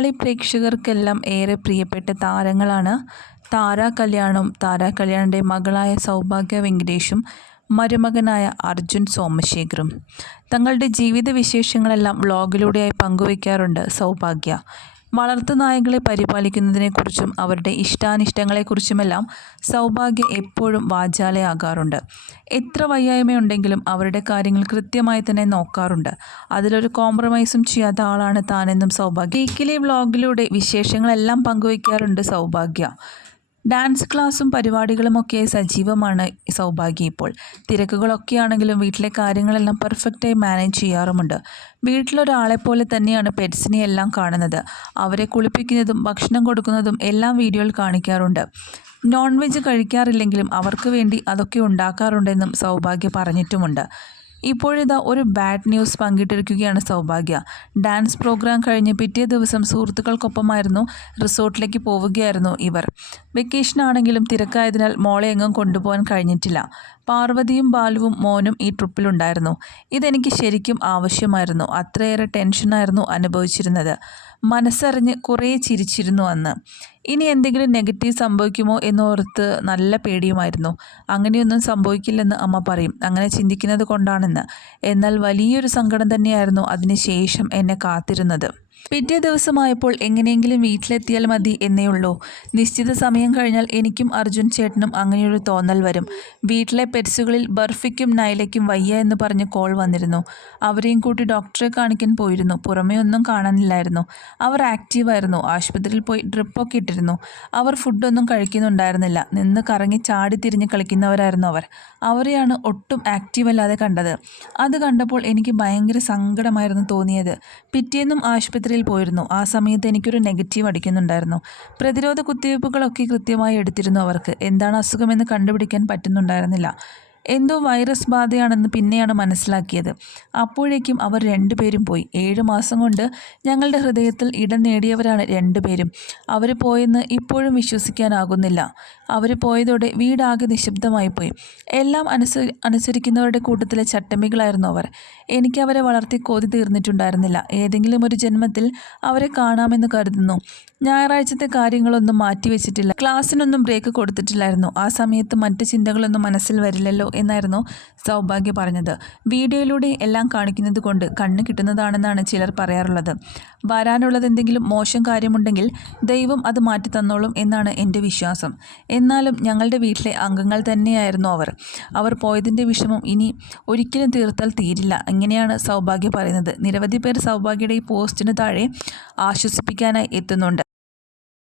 മലയാളി പ്രേക്ഷകർക്കെല്ലാം ഏറെ പ്രിയപ്പെട്ട താരങ്ങളാണ് താര കല്യാണും താര കല്യാണിന്റെ മകളായ സൗഭാഗ്യ വെങ്കടേഷും മരുമകനായ അർജുൻ സോമശേഖറും. തങ്ങളുടെ ജീവിത വിശേഷങ്ങളെല്ലാം വ്ളോഗിലൂടെയായി പങ്കുവയ്ക്കാറുണ്ട് സൗഭാഗ്യ. വളർത്തുനായകളെ പരിപാലിക്കുന്നതിനെക്കുറിച്ചും അവരുടെ ഇഷ്ടാനിഷ്ടങ്ങളെക്കുറിച്ചുമെല്ലാം സൗഭാഗ്യ എപ്പോഴും വാചാലയാകാറുണ്ട്. എത്ര വയ്യായ്മയുണ്ടെങ്കിലും അവരുടെ കാര്യങ്ങൾ കൃത്യമായി തന്നെ നോക്കാറുണ്ട്. അതിലൊരു കോംപ്രമൈസും ചെയ്യാത്ത ആളാണ് താനെന്നും സൗഭാഗ്യ. വീക്കിലി വ്ളോഗിലൂടെ വിശേഷങ്ങളെല്ലാം പങ്കുവയ്ക്കാറുണ്ട് സൗഭാഗ്യ. ഡാൻസ് ക്ലാസ്സും പരിപാടികളുമൊക്കെ സജീവമാണ് സൗഭാഗ്യ ഇപ്പോൾ. തിരക്കുകളൊക്കെ ആണെങ്കിലും വീട്ടിലെ കാര്യങ്ങളെല്ലാം പെർഫെക്റ്റായി മാനേജ് ചെയ്യാറുമുണ്ട്. വീട്ടിലൊരാളെ പോലെ തന്നെയാണ് പെറ്റ്സിനെ എല്ലാം കാണുന്നത്. അവരെ കുളിപ്പിക്കുന്നതും ഭക്ഷണം കൊടുക്കുന്നതും എല്ലാം വീഡിയോയിൽ കാണിക്കാറുണ്ട്. നോൺ വെജ് കഴിക്കാറില്ലെങ്കിലും അവർക്ക് വേണ്ടി അതൊക്കെ ഉണ്ടാക്കാറുണ്ടെന്നും സൗഭാഗ്യ പറഞ്ഞിട്ടുമുണ്ട്. ഇപ്പോഴിതാ ഒരു ബാഡ് ന്യൂസ് പങ്കിട്ടിരിക്കുകയാണ് സൗഭാഗ്യ. ഡാൻസ് പ്രോഗ്രാം കഴിഞ്ഞ് പിറ്റേ ദിവസം സുഹൃത്തുക്കൾക്കൊപ്പമായിരുന്നു റിസോർട്ടിലേക്ക് പോവുകയായിരുന്നു ഇവർ. വെക്കേഷൻ ആണെങ്കിലും തിരക്കായതിനാൽ മോളെ എങ്ങും കൊണ്ടുപോകാൻ കഴിഞ്ഞിട്ടില്ല. പാർവതിയും ബാലുവും മോനും ഈ ട്രിപ്പിലുണ്ടായിരുന്നു ഇതെനിക്ക് ശരിക്കും ആവശ്യമായിരുന്നു. അത്രയേറെ ടെൻഷനായിരുന്നു അനുഭവിച്ചിരുന്നത്. മനസ്സറിഞ്ഞ് കുറേ ചിരിച്ചിരുന്നു അന്ന്. ഇനി എന്തെങ്കിലും നെഗറ്റീവ് സംഭവിക്കുമോ എന്നോർത്ത് നല്ല പേടിയുമായിരുന്നു. അങ്ങനെയൊന്നും സംഭവിക്കില്ലെന്ന് അമ്മ പറയും. അങ്ങനെ ചിന്തിക്കുന്നത് കൊണ്ടാണെന്ന്. എന്നാൽ വലിയൊരു സങ്കടം തന്നെയായിരുന്നു അതിനുശേഷം എന്നെ കാത്തിരുന്നത്. പിറ്റേ ദിവസമായപ്പോൾ എങ്ങനെയെങ്കിലും വീട്ടിലെത്തിയാൽ മതി എന്നേ ഉള്ളൂ. നിശ്ചിത സമയം കഴിഞ്ഞാൽ എനിക്കും അർജുൻ ചേട്ടനും അങ്ങനെയൊരു തോന്നൽ വരും. വീട്ടിലെ പെറ്റ്സുകളിൽ ബർഫിക്കും നൈലയ്ക്കും വയ്യ എന്ന് പറഞ്ഞ് കോൾ വന്നിരുന്നു. അവരെയും കൂട്ടി ഡോക്ടറെ കാണിക്കാൻ പോയിരുന്നു. പുറമേ ഒന്നും കാണാനില്ലായിരുന്നു. അവർ ആക്റ്റീവായിരുന്നു. ആശുപത്രിയിൽ പോയി ഡ്രിപ്പൊക്കെ ഇട്ടിരുന്നു. അവർ ഫുഡൊന്നും കഴിക്കുന്നുണ്ടായിരുന്നില്ല. നിന്ന് കറങ്ങി ചാടി തിരിഞ്ഞ് കളിക്കുന്നവരായിരുന്നു അവർ. അവരെയാണ് ഒട്ടും ആക്റ്റീവ് അല്ലാതെ കണ്ടത്. അത് കണ്ടപ്പോൾ എനിക്ക് ഭയങ്കര സങ്കടമായിരുന്നു തോന്നിയത്. പിറ്റേന്നും ആശുപത്രിയിൽ പോയിരുന്നു. ആ സമയത്ത് എനിക്കൊരു നെഗറ്റീവ് അടിക്കുന്നുണ്ടായിരുന്നു. പ്രതിരോധ കുത്തിവയ്പ്പുകളൊക്കെ കൃത്യമായി എടുത്തിരുന്നു അവർക്ക്. എന്താണ് അസുഖമെന്ന് കണ്ടുപിടിക്കാൻ പറ്റുന്നുണ്ടായിരുന്നില്ല. എന്തോ വൈറസ് ബാധയാണെന്ന് പിന്നെയാണ് മനസ്സിലാക്കിയത്. അപ്പോഴേക്കും അവർ രണ്ടുപേരും പോയി. ഏഴ് മാസം കൊണ്ട് ഞങ്ങളുടെ ഹൃദയത്തിൽ ഇടം നേടിയവരാണ് രണ്ടുപേരും. അവർ പോയെന്ന് ഇപ്പോഴും വിശ്വസിക്കാനാകുന്നില്ല. അവർ പോയതോടെ വീടാകെ നിശബ്ദമായി പോയി. എല്ലാം അനുസ അനുസരിക്കുന്നവരുടെ കൂട്ടത്തിലെ ചട്ടമ്പികളായിരുന്നു അവർ. എനിക്ക് അവരെ വളർത്തി കൊതി തീർന്നിട്ടുണ്ടായിരുന്നില്ല. ഏതെങ്കിലും ഒരു ജന്മത്തിൽ അവരെ കാണാമെന്ന് കരുതുന്നു. ഞായറാഴ്ചത്തെ കാര്യങ്ങളൊന്നും മാറ്റിവെച്ചിട്ടില്ല. ക്ലാസ്സിനൊന്നും ബ്രേക്ക് കൊടുത്തിട്ടില്ലായിരുന്നു. ആ സമയത്ത് മറ്റ് ചിന്തകളൊന്നും മനസ്സിൽ വരില്ലല്ലോ എന്നായിരുന്നു സൗഭാഗ്യ പറഞ്ഞത്. വീഡിയോയിലൂടെ എല്ലാം കാണിക്കുന്നത് കൊണ്ട് കണ്ണ് കിട്ടുന്നതാണെന്നാണ് ചിലർ പറയാറുള്ളത്. വരാനുള്ളത് എന്തെങ്കിലും മോശം കാര്യമുണ്ടെങ്കിൽ ദൈവം അത് മാറ്റി തന്നോളും എന്നാണ് എന്റെ വിശ്വാസം. എന്നാലും ഞങ്ങളുടെ വീട്ടിലെ അംഗങ്ങൾ തന്നെയായിരുന്നു അവർ. അവർ പോയതിന്റെ വിഷമം ഇനി ഒരിക്കലും തീർത്താൽ തീരില്ല. ഇങ്ങനെയാണ് സൗഭാഗ്യ പറയുന്നത്. നിരവധി പേർ സൗഭാഗ്യയുടെ ഈ പോസ്റ്റിന് താഴെ ആശ്വസിപ്പിക്കാനായി എത്തുന്നുണ്ട്.